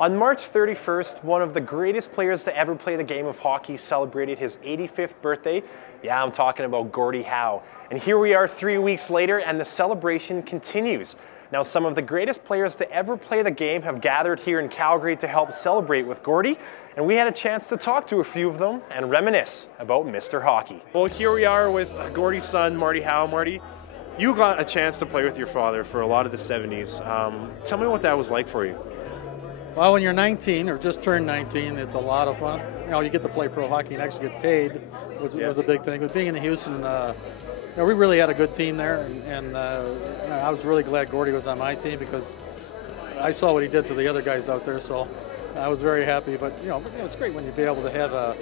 On March 31st, one of the greatest players to ever play the game of hockey celebrated his 85th birthday. Yeah, I'm talking about Gordie Howe. And here we are 3 weeks later, and the celebration continues. Now, some of the greatest players to ever play the game have gathered here in Calgary to help celebrate with Gordie, and we had a chance to talk to a few of them and reminisce about Mr. Hockey. Well, here we are with Gordie's son, Marty Howe. Marty, you got a chance to play with your father for a lot of the 70s. Tell me what that was like for you. Well, when you're 19 or just turned 19, it's a lot of fun. You know, you get to play pro hockey and actually get paid was a big thing. But being in Houston, we really had a good team there, and I was really glad Gordie was on my team because I saw what he did to the other guys out there. So I was very happy. But it's great when you be able to have a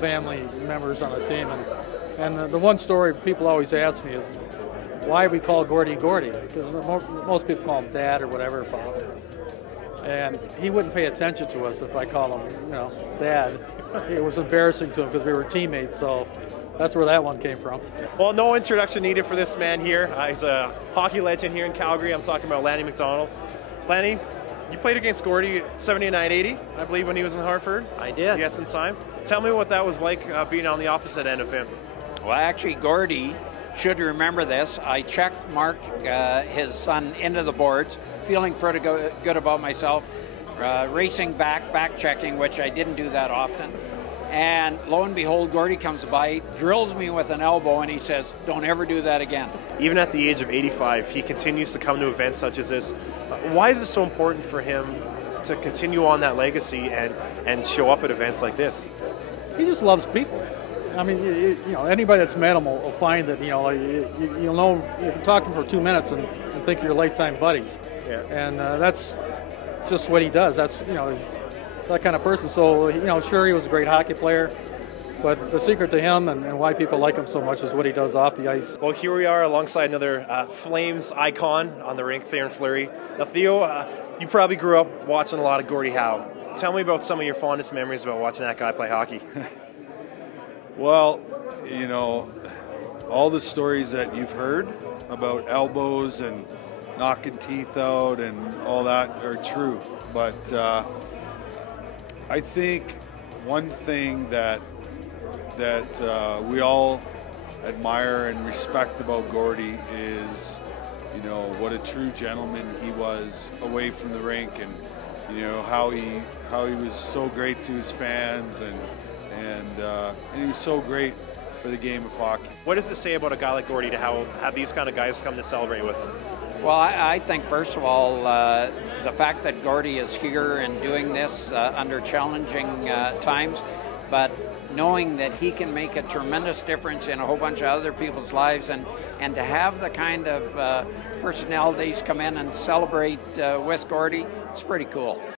family members on the team. And the one story people always ask me is why we call Gordie Gordie, because most people call him Dad or whatever. And he wouldn't pay attention to us if I called him, Dad. It was embarrassing to him because we were teammates, so that's where that one came from. Well, no introduction needed for this man here. He's a hockey legend here in Calgary. I'm talking about Lanny McDonald. Lanny, you played against Gordie 79-80, I believe, when he was in Hartford. I did. You had some time. Tell me what that was like being on the opposite end of him. Well, actually, Gordie should remember this. I checked Mark, his son, into the boards, feeling pretty good about myself, racing back checking, which I didn't do that often. And lo and behold, Gordie comes by, drills me with an elbow, and he says, "Don't ever do that again." Even at the age of 85, he continues to come to events such as this. Why is it so important for him to continue on that legacy and show up at events like this? He just loves people. I mean, anybody that's met him will find that, you'll know, you can talk to him for 2 minutes and think you're lifetime buddies. Yeah. And that's just what he does. That's, he's that kind of person. So, sure, he was a great hockey player, but the secret to him and why people like him so much is what he does off the ice. Well, here we are alongside another Flames icon on the rink, Theoren Fleury. Now, Theo, you probably grew up watching a lot of Gordie Howe. Tell me about some of your fondest memories about watching that guy play hockey. Well, all the stories that you've heard about elbows and knocking teeth out and all that are true. But I think one thing that we all admire and respect about Gordie is, what a true gentleman he was away from the rink, and how he was so great to his fans, and he was so great for the game of hockey. What does it say about a guy like Gordie to have these kind of guys come to celebrate with him? Well, I think, first of all, the fact that Gordie is here and doing this under challenging times, but knowing that he can make a tremendous difference in a whole bunch of other people's lives, and to have the kind of personalities come in and celebrate with Gordie, it's pretty cool.